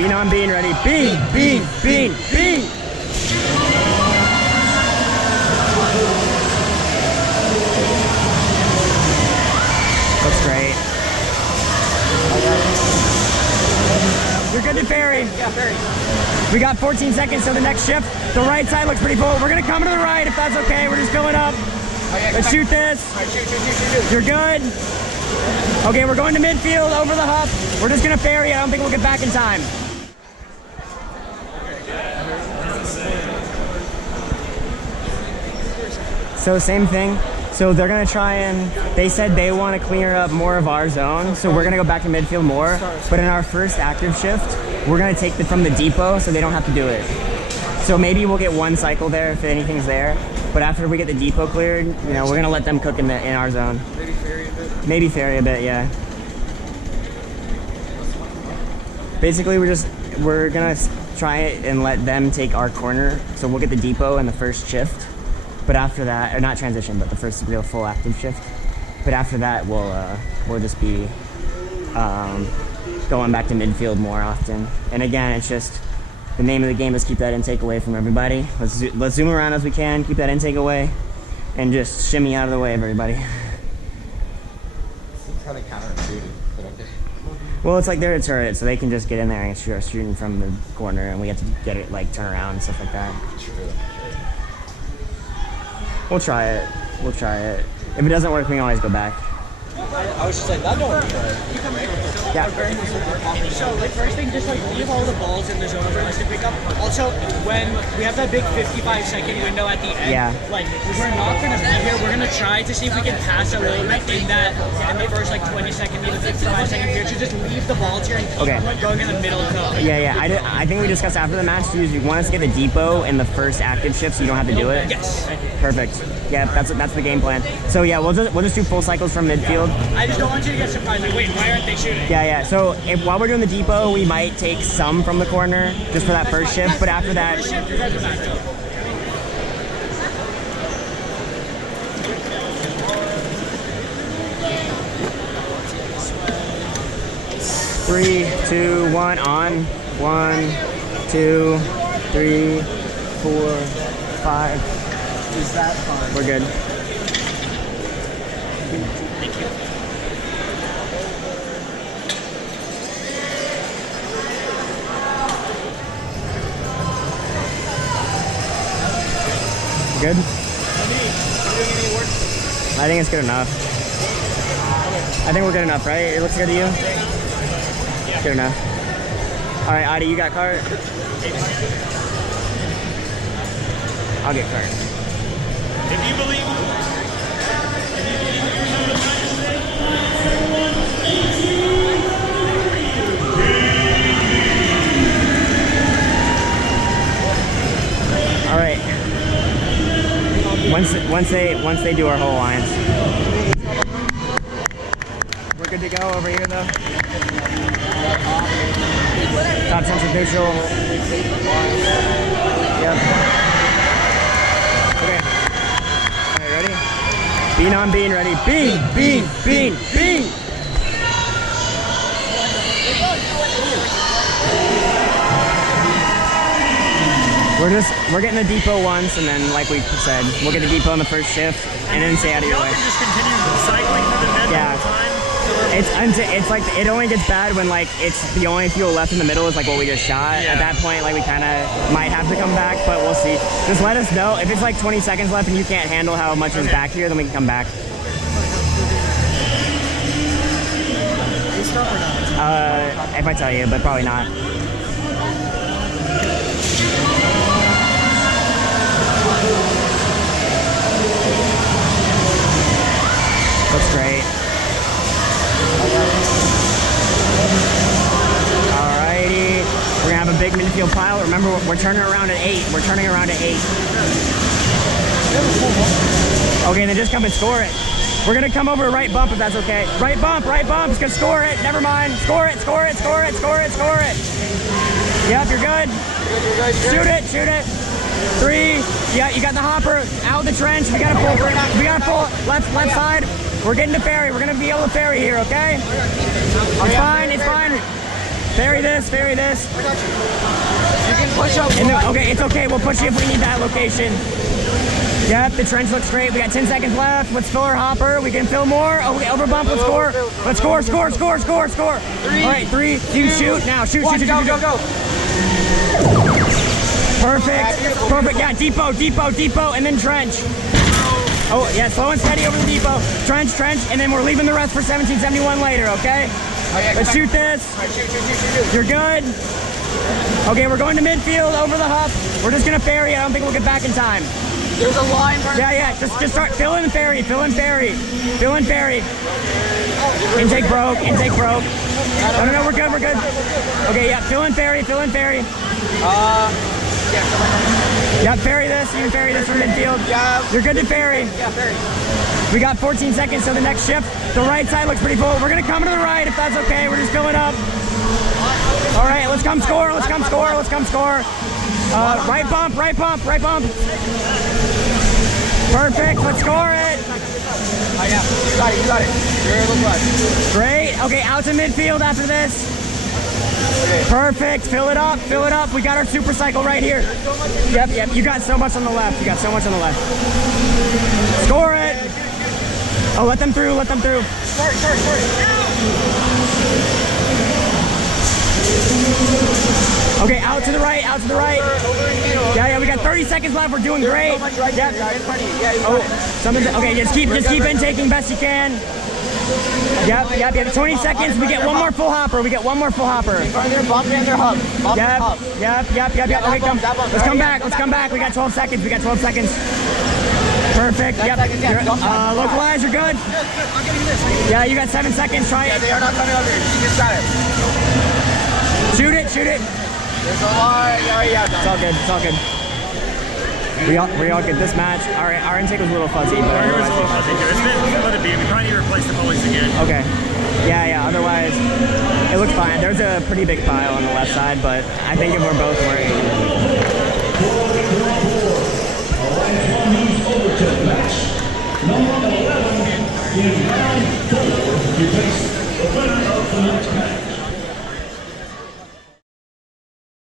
Bean on bean, ready? Bean, bean, bean, bean. Looks great. You're good to ferry. Yeah, ferry. We got 14 seconds, so the next shift, the right side looks pretty full. We're gonna come to the right if that's okay. We're just going up. Let's shoot this. All right, shoot. You're good. Okay, we're going to midfield, over the hump. We're just gonna ferry. I don't think we'll get back in time. So same thing. So they're gonna try and, they said they want to clear up more of our zone, so we're gonna go back to midfield more. But in our first active shift, we're gonna take it from the depot so they don't have to do it. So maybe we'll get one cycle there if anything's there. But after we get the depot cleared, you know, we're gonna let them cook in our zone. Maybe ferry a bit? Maybe ferry a bit, yeah. Basically, we're gonna try it and let them take our corner. So we'll get the depot in the first shift. But after that, or not transition, but the first real full active shift. But after that, we'll just be going back to midfield more often. And again, it's just the name of the game is keep that intake away from everybody. Let's zoom around as we can, keep that intake away, and just shimmy out of the way of everybody. It's kind of counterintuitive, but okay. Well, it's like they're a turret, so they can just get in there and start shooting from the corner, and we have to get it like turn around and stuff like that. True. We'll try it. If it doesn't work, we can always go back. I was just like, that don't work. Yeah. So, like, first thing, just like leave all the balls in the zone for us to pick up. Also, when we have that big 55-second window at the end, like, we're not going to be here. We're going to try to see if we can pass a little bit in the first, like, 20-second, even 55-second period. So just leave the balls here and keep going in the middle to. Yeah. I think we discussed after the match, too, is you want us to get the depot in the first active shift so you don't have to do it. Yes. Perfect. Yeah, that's the game plan. So yeah, we'll just do full cycles from midfield. I just don't want you to get surprised. Like, wait, why aren't they shooting? Yeah. So while we're doing the depot, we might take some from the corner just for that first shift. But after that, First shift, you guys are back up. 3, 2, 1, on. 1, 2, 3, 4, 5. Is that fun? We're good. Thank you. Good? Any I think it's good enough. I think we're good enough, right? It looks good to you? Yeah. Good enough. All right, Adi, you got cart? I'll get cart. If you believe All right. Once they do our whole lines, we're good to go over here though. Top centrifugal. Yep. Okay. All right, ready? Bean on bean, ready? Bean, bean, bean, bean. We're getting the depot once, and then like we said, we'll get the depot in the first shift, and then stay out of your way. just continue cycling through the mid all the time. It's like it only gets bad when like it's the only fuel left in the middle is like what we just shot. Yeah. At that point, like we kind of might have to come back, but we'll see. Just let us know if it's like 20 seconds left and you can't handle how much is back here, then we can come back. If I tell you, but probably not. Looks great. Alrighty. We're gonna have a big midfield pile. Remember, we're turning around at 8. We're turning around at 8. Okay, then just come and score it. We're gonna come over a right bump if that's okay. Right bump, it's gonna score it. Never mind. Score it. Yep, you're good. Shoot it. 3. Yeah, you got the hopper out of the trench. We gotta pull left side. We're getting to ferry. We're gonna be able to ferry here, okay? It's fine. Ferry this. You can push up. Okay, it's okay. We'll push you if we need that location. Yep, the trench looks great. We got 10 seconds left. Let's fill our hopper. We can fill more. Oh, we overbump. Let's score. Let's score. All right, 3. You shoot now. Shoot. Go. Perfect. Yeah, depot, and then trench. Oh, yeah, slow and steady over the depot. Trench, and then we're leaving the rest for 1771 later, okay? Let's shoot this. Shoot. You're good. Okay, we're going to midfield over the hop. We're just gonna ferry. I don't think we'll get back in time. There's a line. Yeah. Just start. Fill in ferry. Intake broke. No, we're good. Okay, yeah, fill in ferry. Yeah, ferry this. You can ferry this from midfield. Yeah. You're good to ferry. Yeah, ferry. We got 14 seconds, so the next shift, the right side looks pretty full. We're gonna come to the right if that's okay. We're just filling up. All right, let's come score. Right bump. Perfect, let's score it. Oh yeah, you got it. You're able to. Great, okay, out to midfield after this. Perfect, fill it up. We got our super cycle right here. Yep, you got so much on the left. Score it. Oh, let them through. Start. Okay, out to the right. Yeah, we got 30 seconds left. We're doing great. So much right there, in front of you. Yeah, Okay, just keep intaking best you can. Yep. 20 seconds. We get one more full hopper. Bump in their hub. Yep. Okay, let's come back. We got 12 seconds. Perfect. Yep. Localize. You're good. I'm getting this. Yeah, you got 7 seconds. Try it. They are not coming over here. You just got it. Shoot it. There's a lot. Yeah. It's all good. We all good. This match, our intake was a little fuzzy, but It was a little fuzzy too. It's been let it be. We probably need to replace the pulleys again. okay. Yeah. Otherwise, it looks fine. There's a pretty big pile on the left side, but I think if we're both wearing. Number 11 in round 4, replace the winner of the match.